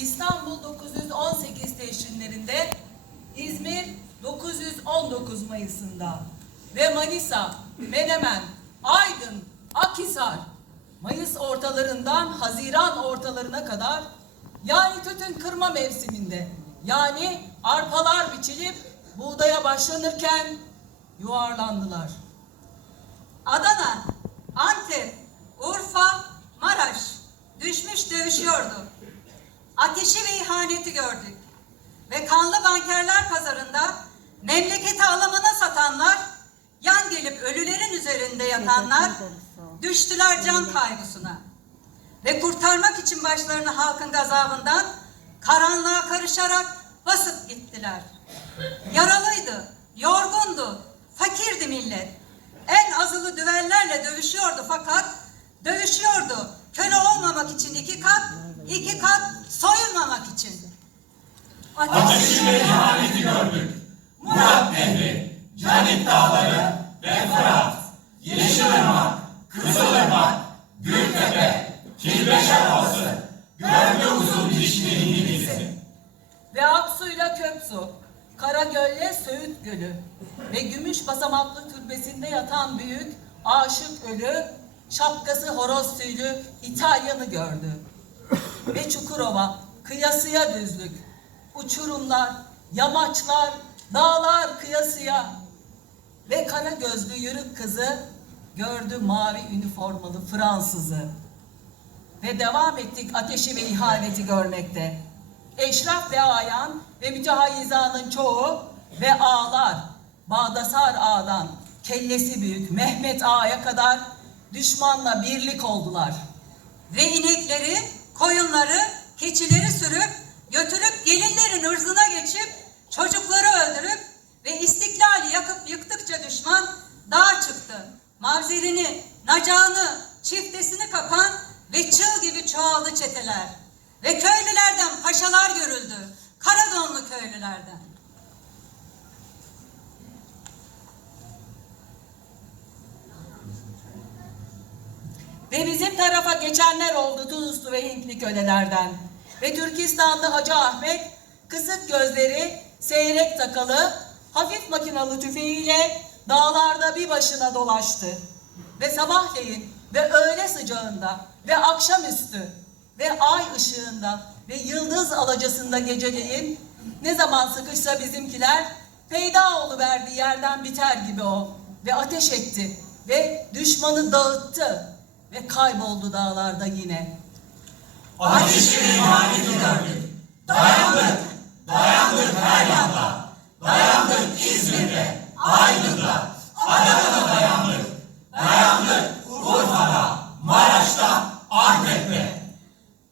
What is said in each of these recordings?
İstanbul 918 teşrinlerinde, İzmir 919 Mayıs'ında ve Manisa, Menemen, Aydın, Akhisar Mayıs ortalarından Haziran ortalarına kadar yani tütün kırma mevsiminde yani arpalar biçilip buğdaya başlanırken yuvarlandılar. Adana, Antep, Urfa, Maraş düşmüş dövüşüyordu. Ateşi ve ihaneti gördük. Ve kanlı bankerler pazarında memleketi alamana satanlar, yan gelip ölülerin üzerinde yatanlar düştüler can kaygısına. Ve kurtarmak için başlarını halkın gazabından karanlığa karışarak basıp gittiler. Yaralıydı, yorgundu, fakirdi millet. En azılı düvellerle dövüşüyordu fakat dövüşüyordu. Köle olmamak için iki kat, iki kat soyulmamak için. Ateşi ve ihaneti gördük. Murat Nehri, Canik Dağları ve Fırat, Yeşilırmak, Kızılırmak, Gültepe, Kilbeşer Ovası, Gölge uzun dişli İngiliz'i. ve Aksu'yla Köksu, Karagöl'le Söğüt Gölü ve Gümüş Basamaklı Türbesi'nde yatan büyük aşık ölü, şapkası horoz tüylü İtalyanı gördü. Ve Çukurova, kıyasıya düzlük, uçurumlar, yamaçlar, dağlar kıyasıya ve kara gözlü yürük kızı gördü mavi üniformalı Fransızı ve devam ettik ateşi ve ihaneti görmekte. Eşraf ve ayan ve mütehayyizanın çoğu ve ağlar, Bağdasar ağadan kellesi büyük Mehmet ağaya kadar düşmanla birlik oldular. Ve inekleri, koyunları, keçileri sürüp götürüp gelinlerin ırzına geçip çocukları öldürüp ve istiklali yakıp yıktıkça düşman dağa çıktı. Mavzerini, nacağını, çiftesini kapan ve çığ gibi çoğaldı çeteler. Ve köylülerden paşalar görüldü. Karadonlu köylülerden. Ve bizim tarafa geçenler oldu Ve Hintli kölelerden. Ve Türkistanlı Hacı Ahmet kısık gözleri, seyrek takalı, hafif makinalı tüfeğiyle dağlarda bir başına dolaştı. Ve sabahleyin ve öğle sıcağında ve akşamüstü ve ay ışığında ve yıldız alacasında geceleyin ne zaman sıkışsa bizimkiler peyda verdiği yerden biter gibi o ve ateş etti ve düşmanı dağıttı ve kayboldu dağlarda yine. Ateşi ve ihaneti gördük. Dayandık, dayandık her yanda. Dayandık İzmir'de, Aydın'da, Adana'da dayandık. Dayandık Urfa'da, Maraş'ta, Antep'te.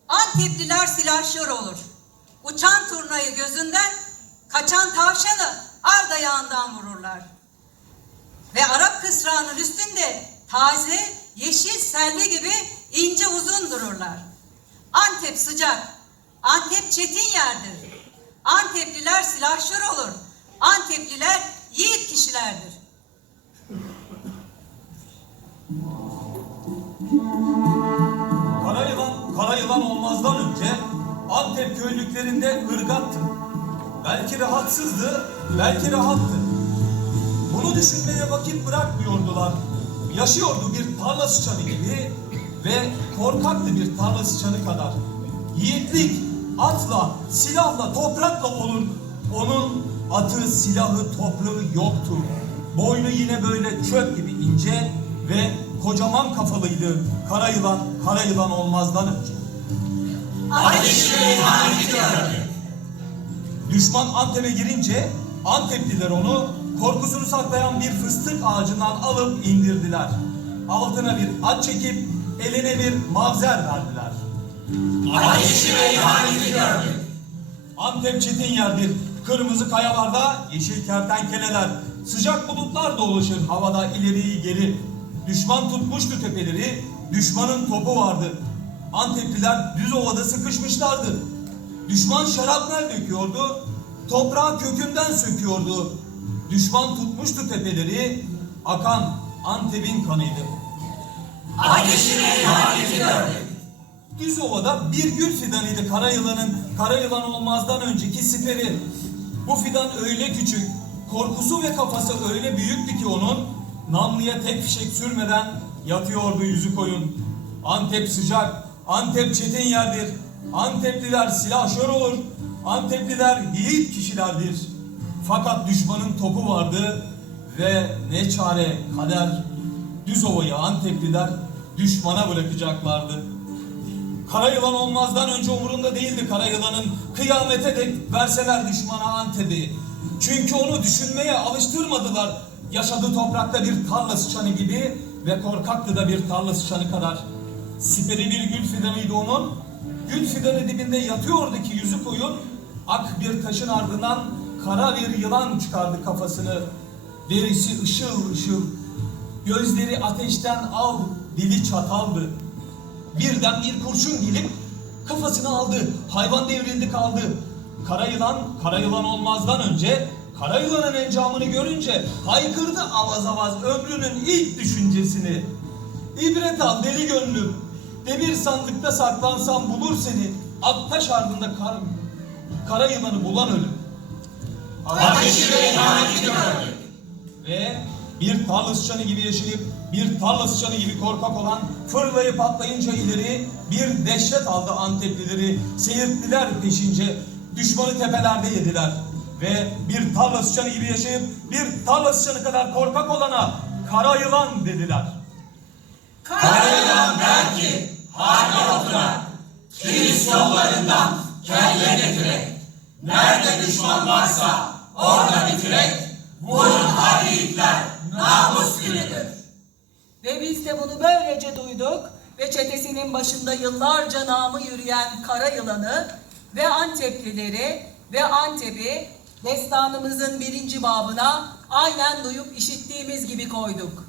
Antepliler silahşör olur. Uçan turnayı gözünden, kaçan tavşanı ar dayağından vururlar. Ve Arap kısrağının üstünde taze, yeşil selvi gibi ince uzun dururlar. Antep sıcak, Antep çetin yerdir. Antepliler silahşör olur. Antepliler yiğit kişilerdir. Kara yılan, kara yılan olmazdan önce Antep köylüklerinde ırgattı. Belki rahatsızdı, belki rahattı. Bunu düşünmeye vakit bırakmıyordular. Yaşıyordu bir tarla sıçanı gibi ve korkaktı bir tarla sıçanı kadar. Yiğitlik atla, silahla, toprakla olur. Onun atı, silahı, toprağı yoktu. Boynu yine böyle çöp gibi ince ve kocaman kafalıydı. Kara yılan, kara yılan olmazdan önce. Gördük. Düşman Antep'e girince Antepliler onu korkusunu saklayan bir fıstık ağacından alıp indirdiler. Altına bir at çekip eline bir mavzer verdiler. Ateşi ve ihaneti gördük. Antep çetin yerdir. Kırmızı kayalarda yeşil kertenkeleler. Sıcak bulutlar dolaşır havada ileri geri. Düşman tutmuştu tepeleri. Düşmanın topu vardı. Antepliler düz ovada sıkışmışlardı. Düşman şarapnel döküyordu. Toprağı kökünden söküyordu. Düşman tutmuştu tepeleri. Akan Antep'in kanıydı. Ateşi ve ihaneti gördük. Düzova'da bir gül fidanıydı kara yılanın kara yılan olmazdan önceki siperi. Bu fidan öyle küçük, korkusu ve kafası öyle büyüktü ki onun namluya tek fişek sürmeden yatıyordu yüzü koyun. Antep sıcak, Antep çetin yerdir. Antepliler silahşör olur. Antepliler yiğit kişilerdir. Fakat düşmanın topu vardı ve ne çare kader Düzova'yı Antepliler düşmana bırakacaklardı. Kara yılan olmazdan önce umurunda değildi kara yılanın. Kıyamete dek verseler düşmana Antep'i. Çünkü onu düşünmeye alıştırmadılar. Yaşadığı toprakta bir tarla sıçanı gibi ve korkaktı da bir tarla sıçanı kadar. Siperi bir gül fidanıydı onun. Gül fidanı dibinde yatıyordu ki yüzü koyun. Ak bir taşın ardından kara bir yılan çıkardı kafasını. Derisi ışıl ışıl. Gözleri ateşten al, dili çataldı. Birden bir kurşun gelip kafasını aldı. Hayvan devrildi kaldı. Kara yılan, kara yılan olmazdan önce kara yılanın encamını görünce haykırdı avaz avaz ömrünün ilk düşüncesini. İbret al deli gönlüm. Demir sandıkta saklansam bulur seni. Aktaş ardında kar, kara yılanı bulan ölüm. Ateşi ve ihaneti gördük. Ve bir tarla sıçanı gibi yaşayıp bir tarla sıçanı gibi korkak olan fırlayıp atlayınca ileri bir dehşet aldı Anteplileri. Seyirttiler peşince düşmanı tepelerde yediler. Ve bir tarla sıçanı gibi yaşayıp bir tarla sıçanı kadar korkak olana kara yılan dediler. Karayılan der ki, hane otura, kilis yollarından kelle getirek. Nerede düşman varsa orada bitirek. Vurun hadi itler, namus günüdür. Ve biz de bunu böylece duyduk ve çetesinin başında yıllarca namı yürüyen kara yılanı ve Anteplileri ve Antep'i destanımızın birinci babına aynen duyup işittiğimiz gibi koyduk.